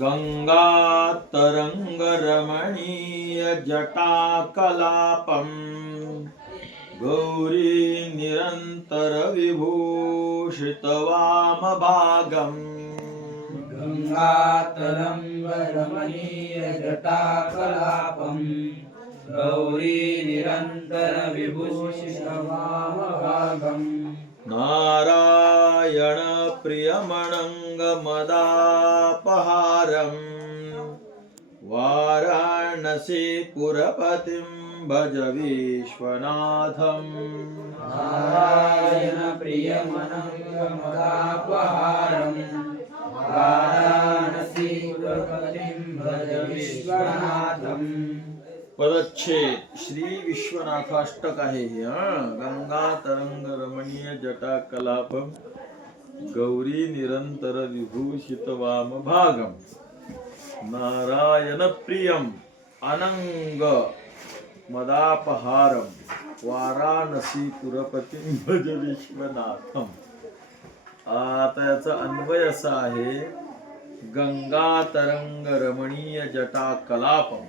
गंगा तरंग रमणीय जटाकलापम् गौरी निरंतर विभूषित वामभागम् गंगा तरंग रमणीय जटाकलापम् गौरी निरंतर विभूषित वामभागम् नारायण प्रियमणंग मदापहारम् वाराणसी पुरपतिं भज विश्वनाथम् नारायण प्रियमनंगमदापहारम् वाराणसी पुरपतिं भज विश्वनाथम्। पदच्छेद श्री विश्वनाथाष्टक आहे हे. गंगा तरंग रमणीय जटा कलापम गौरी निरंतर विभूषित वाम भागम नारायण प्रियम अनंग मदापहारम वाराणसी पुरपतिं भज विश्वनाथम. आता याचा अन्वय असा आहे, गंगा तरंग रमणीय जटा कलापम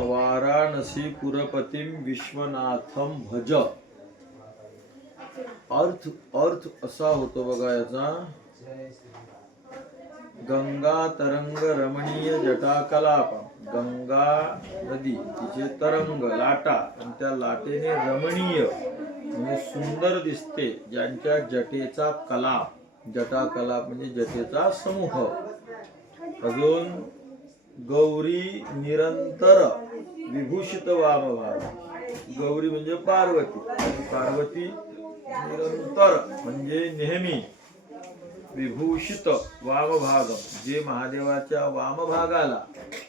वाराणसी पुरपतिं विश्वनाथम भज. अर्थ असा होतो बघा याचा, गंगा तरंग रमणीय जटा कलापम, गंगा नदी तिचे तरंग लाटा आणि त्या लाटेने रमणीय म्हणजे सुंदर दिसते, ज्यांच्या जटेचा कलाप, जटा कलाप म्हणजे जटेचा समूह. अजून गौरी निरंतर विभूषित वामभाग, गौरी म्हणजे पार्वती, पार्वती निरंतर म्हणजे नेहमी, विभूषित वामभाग जे महादेवाच्या वामभागाला,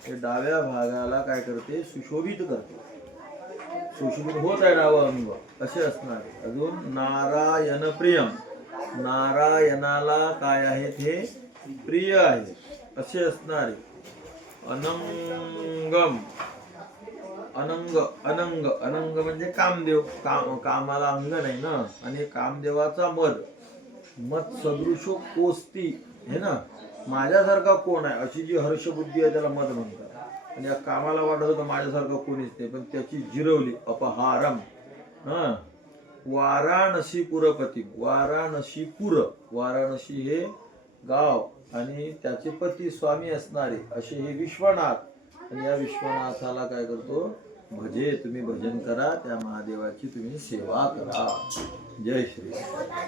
ते डाव्या भागाला काय करते, सुशोभित करते. सुशोभित होत आहे डावा अंग असे असणार. अजून नारायण प्रियम, नारायणाला काय आहेत, हे प्रिय आहे असे असणारे. अनंगम, अनंग अनंग अनंग म्हणजे कामदेव, कामाला अंग नाही ना, आणि कामदेवाचा मद सदृशो कोस्ती हे ना, माझ्यासारखा कोण आहे अशी जी हर्षबुद्धी आहे त्याला मद म्हणतात. आणि या कामाला वाटत होतं माझ्यासारखं कोणीच नाही, पण त्याची जिरवली अपहारम. वाराणसी पुरपती, वाराणसीपुर, वाराणसी हे गाव आणि त्याचे पती स्वामी असणारे असे हे विश्वनाथ. आणि या विश्वनाथाला काय करतो, भजे, तुम्ही भजन करा, त्या महादेवाची तुम्ही सेवा करा. जय श्री.